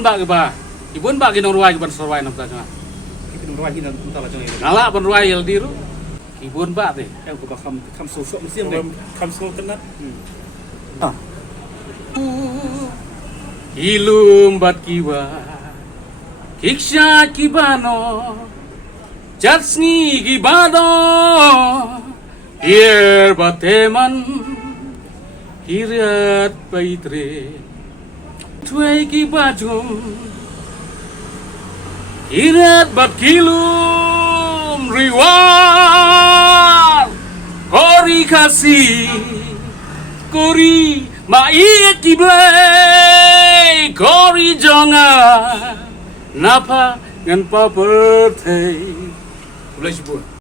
ba ke ba ibun ba ginong ruway ban sorway nam ta jang kita nunggu lagi nanti entah macam ini. ngala ban ruway el diru ibun ba te Yang kau kam sosok mesti yang deh. Kam sosok kenat. ilum bat kiwa kiksha kibano jatsni kibano hier bateman kirat paitre tuai kibajum kirat bat kilum riwar kori kasih kori maiet kiblay kori jonga napa ngan pa perthai boleh sebut